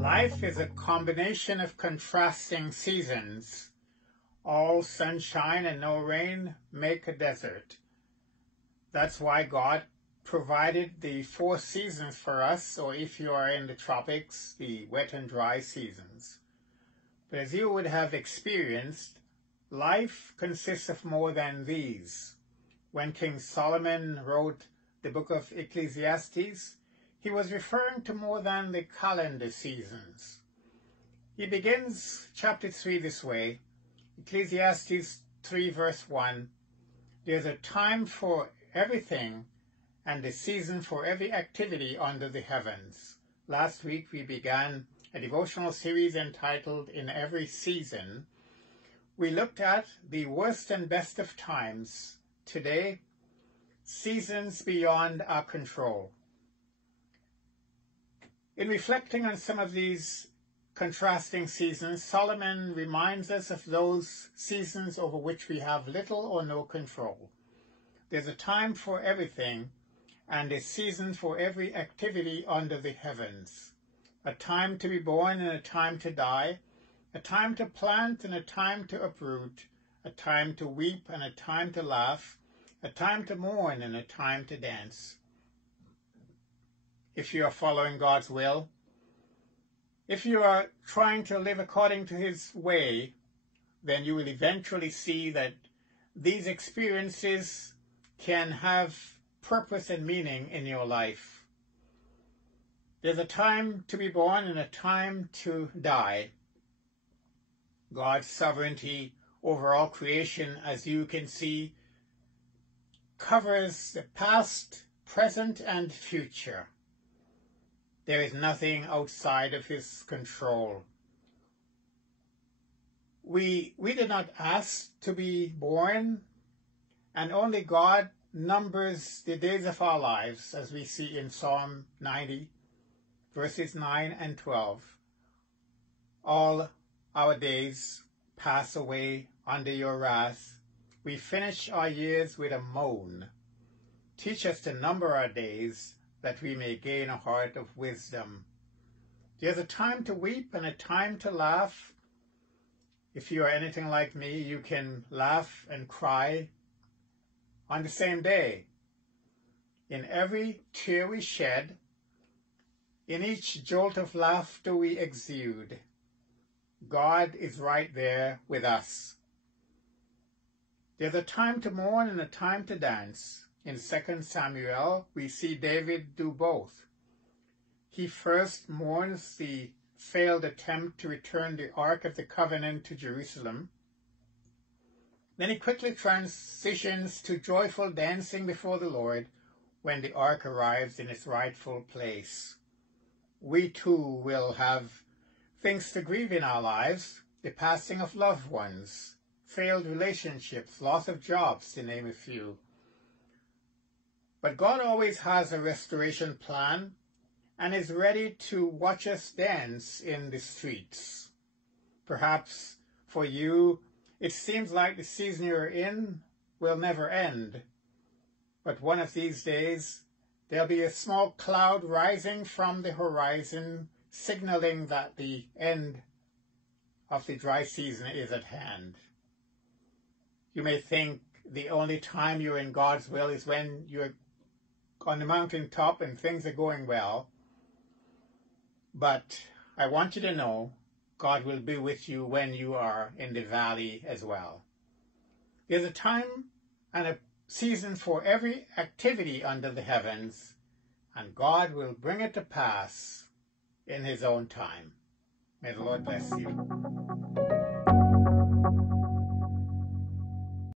Life is a combination of contrasting seasons. All sunshine and no rain make a desert. That's why God provided the 4 seasons for us, or if you are in the tropics, the wet and dry seasons. But as you would have experienced, life consists of more than these. When King Solomon wrote the book of Ecclesiastes, he was referring to more than the calendar seasons. He begins chapter 3 this way, Ecclesiastes 3 verse 1, "There's a time for everything and a season for every activity under the heavens." Last week we began a devotional series entitled In Every Season. We looked at the worst and best of times. Today, seasons beyond our control. In reflecting on some of these contrasting seasons, Solomon reminds us of those seasons over which we have little or no control. There's a time for everything and a season for every activity under the heavens. A time to be born and a time to die, a time to plant and a time to uproot, a time to weep and a time to laugh, a time to mourn and a time to dance. If you are following God's will, if you are trying to live according to His way, then you will eventually see that these experiences can have purpose and meaning in your life. There's a time to be born and a time to die. God's sovereignty over all creation, as you can see, covers the past, present, and future. There is nothing outside of His control. We did not ask to be born, and only God numbers the days of our lives, as we see in Psalm 90, verses 9 and 12. All our days pass away under your wrath. We finish our years with a moan. Teach us to number our days, that we may gain a heart of wisdom. There's a time to weep and a time to laugh. If you are anything like me, you can laugh and cry on the same day. In every tear we shed, in each jolt of laughter we exude, God is right there with us. There's a time to mourn and a time to dance. In 2 Samuel, we see David do both. He first mourns the failed attempt to return the Ark of the Covenant to Jerusalem. Then he quickly transitions to joyful dancing before the Lord when the Ark arrives in its rightful place. We too will have things to grieve in our lives, the passing of loved ones, failed relationships, loss of jobs, to name a few. But God always has a restoration plan and is ready to watch us dance in the streets. Perhaps for you, it seems like the season you're in will never end. But one of these days, there'll be a small cloud rising from the horizon, signaling that the end of the dry season is at hand. You may think the only time you're in God's will is when you're on the mountaintop and things are going well. But I want you to know God will be with you when you are in the valley as well. There's a time and a season for every activity under the heavens, and God will bring it to pass in His own time. May the Lord bless you.